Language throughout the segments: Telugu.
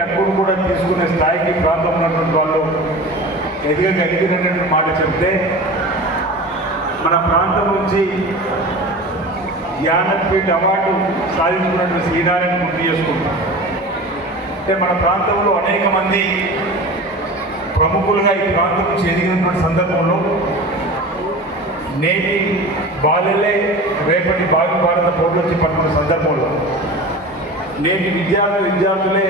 అప్పుడు కూడా తీసుకునే స్థాయికి ప్రాంతం ఉన్నటువంటి వాళ్ళు ఎదగగలిగినటువంటి మాట చెప్తే మన ప్రాంతం నుంచి జ్ఞానపీఠ అవార్డు సాధించుకున్నటువంటి శ్రీనారాయణ గుర్తు చేసుకుంటాం. అంటే మన ప్రాంతంలో అనేక మంది ప్రముఖులుగా ఈ ప్రాంతం నుంచి ఎదిగినటువంటి సందర్భంలో నేటి బాలలే రేపటి భావి భారత పోటీ వచ్చి పట్టుకున్న సందర్భంలో నేటి విద్యార్థి విద్యార్థులే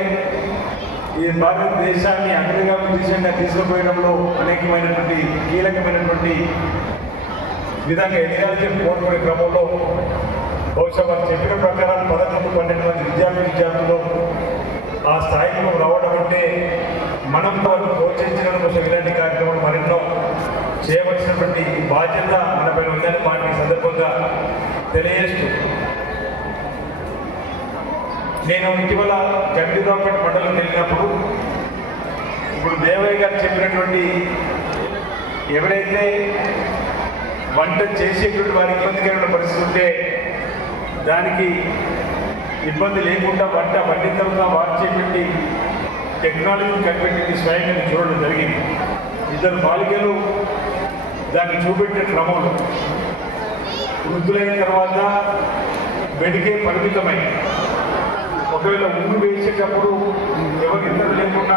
ఈ భారతదేశాన్ని అగ్రగామి దిశగా తీసుకుపోయడంలో అనేకమైనటువంటి కీలకమైనటువంటి విధంగా ఎదగాలని కోరుకునే క్రమంలో బహుశా వారు చెప్పిన ప్రకారం పదకొండు పన్నెండు మంది విద్యార్థి విద్యార్థులు ఆ స్థాయిలో రావడం అంటే మనం వారు ప్రోత్సహించడం కోసం ఇలాంటి కార్యక్రమాలు మరెన్నో చేయవలసినటువంటి బాధ్యత మనపై ఉందని వాటిని సందర్భంగా తెలియజేస్తూ నేను ఇటీవల గండిరావుపేట మండలం వెళ్ళినప్పుడు ఇప్పుడు దేవయ్య గారు చెప్పినటువంటి ఎవరైతే వంట చేసేటువంటి వారికి ఇబ్బందికరమైన పరిస్థితి ఉంటే దానికి ఇబ్బంది లేకుండా వంట వండిన తర్వాత వార్చేటువంటి టెక్నాలజీని కనిపెట్టి స్వయంగా చూడడం జరిగింది. ఇద్దరు బాలికలు దాన్ని చూపెట్టే క్రమంలో వృద్ధులైన తర్వాత వెడికే పరిమితమై ఒకవేళ ఉమ్మి వేసేటప్పుడు ఎవరి ఇద్దరు లేకుండా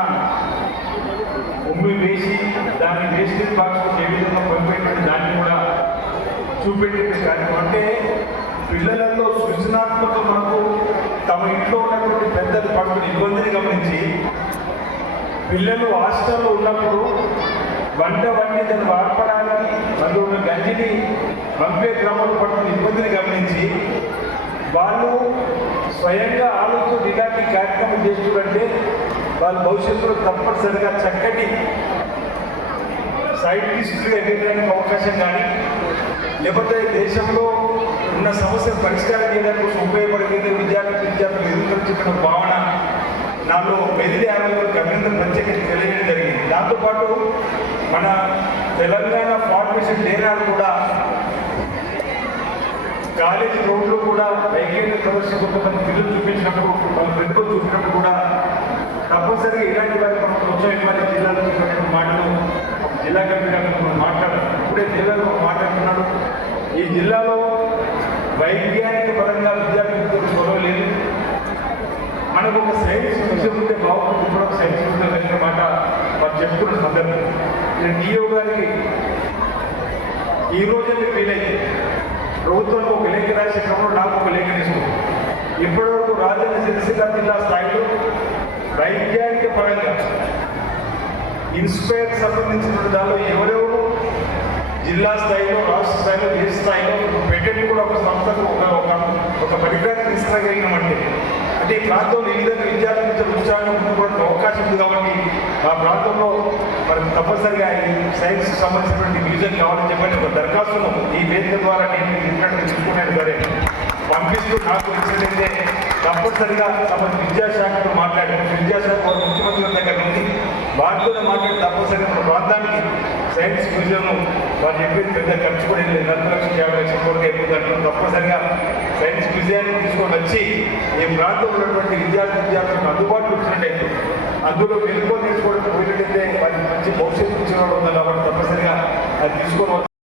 ఉమ్మి వేసి దాన్ని వేస్టేజ్ బాక్స్ ఏ విధంగా పంపేటువంటి దాన్ని కూడా చూపెట్టే కార్యక్రమం అంటే పిల్లలలో సృజనాత్మక మనకు తమ ఇంట్లో ఉన్నటువంటి పెద్దలు పడుతున్న ఇబ్బందిని గమనించి పిల్లలు హాస్టల్లో ఉన్నప్పుడు వంట వండి దాన్ని వాడపడానికి అందులో ఉన్న గంజిని పంపే క్రమంలో పడుతున్న ఇబ్బందిని గమనించి వాళ్ళు స్వయంగా ఆలోచన ఇలాంటి కార్యక్రమం చేస్తుంటే వాళ్ళ భవిష్యత్తులో తప్పనిసరిగా చక్కటి సైంటిస్టులు ఎదగడానికి అవకాశం కానీ లేకపోతే దేశంలో ఉన్న సమస్య పరిష్కారం చేయడానికి కోసం విద్యార్థులు విద్యార్థి విద్యార్థులు ఎదుర్కొచ్చిన భావన నాలో మెదిలి ఆరోగ్యాలకు గమనించిన ప్రత్యేకత తెలియడం జరిగింది. దాంతోపాటు మన తెలంగాణ ఫార్మేషన్ డేనాలు కూడా కాలేజీ రోడ్లు కూడా వైద్యుల ప్రదర్శన కొంతమంది పిల్లలు చూపించినప్పుడు మన ప్రతిభ చూసినప్పుడు కూడా తప్పనిసరిగా ఇలాంటి వారికి మనం ప్రోత్సహించాలి. జిల్లాలో చెప్పినటువంటి మాటలు జిల్లా కమిటీ మనం మాట్లాడాలి ఇప్పుడే జిల్లాలో మాట్లాడుతున్నాడు ఈ జిల్లాలో వైజ్ఞానిక పరంగా విద్యార్థులకు గొడవ లేదు. మనకు ఒక సైన్స్ విషయం ఉంటే బాగుంటుంది. కూడా సైన్స్ విషయం మాట వారు చెప్పుకున్న సందర్భం. నేను డిఓ గారికి ఈ రోజే ఫీల్ అయింది ప్రభుత్వానికి ఒక లేఖ రాసే క్రమంలో నాకు ఒక లేఖ తీసుకుంది ఇప్పటివరకు రాజన్న సిరిసిల్ల జిల్లా స్థాయిలో వైజ్ఞానిక పరంగా ఇన్స్పైర్ సంబంధించిన దానిలో ఎవరెవరు? జిల్లా స్థాయిలో రాష్ట్ర స్థాయిలో దేశ స్థాయిలో పెట్టండి కూడా ఒక సంస్థకు ఒక ఒక ఒక పరికరాన్ని తీసుకురాగలిగినామంటే అంటే ఈ ప్రాంతంలో ఈ విధంగా విద్యార్థులు నుంచి ఉత్సాహంగా ముందుకోవడానికి అవకాశం ఉంది కాబట్టి ఆ ప్రాంతంలో మరి తప్పనిసరిగా ఈ సైన్స్ సంబంధించినటువంటి మ్యూజియం కావాలని చెప్పని ఒక దరఖాస్తును ఈ వేదిక ద్వారా నేను ఇంట్లో తీసుకున్నాను సరే. పంపిస్తూ నాకు తెలిసిందైతే తప్పనిసరిగా సంబంధించి విద్యాశాఖతో మాట్లాడి విద్యాశాఖ వారు ముఖ్యమంత్రి దగ్గర నుండి వాటితోనే మాట్లాడి తప్పనిసరిగా మన ప్రాంతానికి సైన్స్ మ్యూజియం వారు చెప్పేది పెద్ద ఖర్చు కూడా లేదు. నలభై లక్షల యాభై లక్షల కోట్ల ఎక్కువ తప్పనిసరిగా సైన్స్ మ్యూజియాన్ని తీసుకొని వచ్చి ఈ ప్రాంతంలో ఉన్నటువంటి విద్యార్థి విద్యార్థులకు అందుబాటులో వచ్చినట్టయితే అందులో మెలుగుకొని తీసుకోవడం పోయినట్టయితే మంచి భవిష్యత్తు ఇచ్చిన వాళ్ళు ఉన్నారు కాబట్టి తప్పనిసరిగా అది తీసుకొని